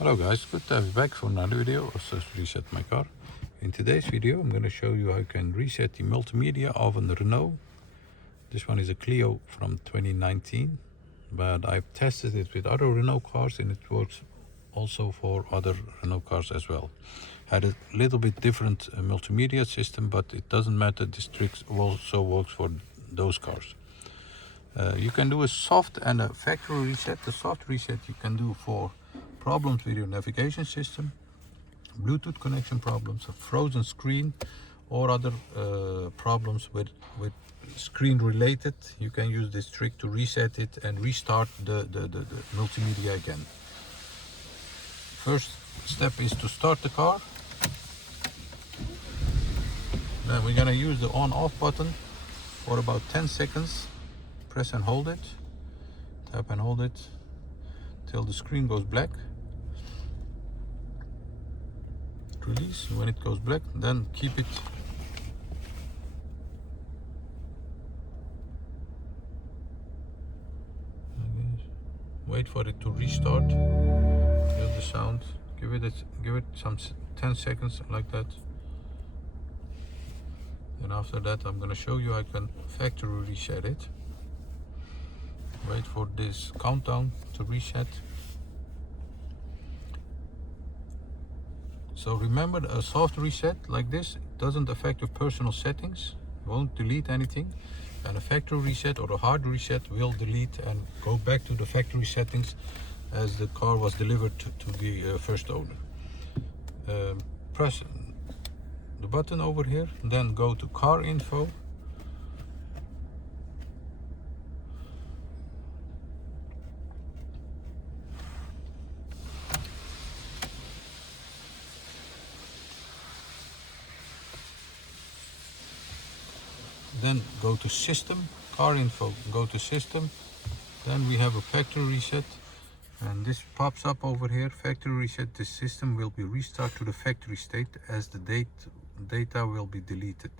Hello guys, good to have you back for another video of Just Reset My Car. In today's video I'm going to show you how you can reset the multimedia of a Renault. This one is a Clio from 2019, but I've tested it with other Renault cars and it works also for other Renault cars as well. Had a little bit different multimedia system, but it doesn't matter, this trick also works for those cars. You can do a soft and a factory reset. The soft reset you can do for problems with your navigation system, Bluetooth connection problems, a frozen screen, or other problems with screen related. You can use this trick to reset it and restart the multimedia again. First step is to start the car. Then we're gonna use the on-off button for about 10 seconds. Press and hold it, tap and hold it till the screen goes black. Release when it goes black, then keep it. Wait for it to restart. Hear the sound. Give it some 10 seconds like that. And after that, I'm gonna show you I can factory reset it. Wait for this countdown to reset. So remember, a soft reset like this doesn't affect your personal settings, won't delete anything. And a factory reset or a hard reset will delete and go back to the factory settings as the car was delivered to the first owner. Press the button over here, then go to car info. Then go to system, car info, go to system. Then we have a factory reset, and this pops up over here. Factory reset, the system will be restarted to the factory state as the data will be deleted.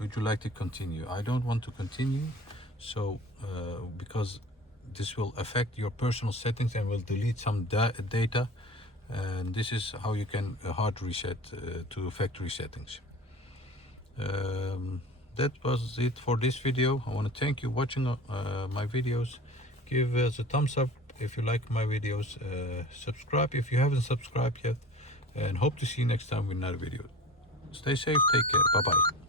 Would you like to continue? I don't want to continue, so because this will affect your personal settings and will delete some data, and this is how you can hard reset to factory settings. That was it for this video. I want to thank you watching my videos. Give us a thumbs up if you like my videos. Subscribe if you haven't subscribed yet, and hope to see you next time with another video. Stay safe, take care, bye bye.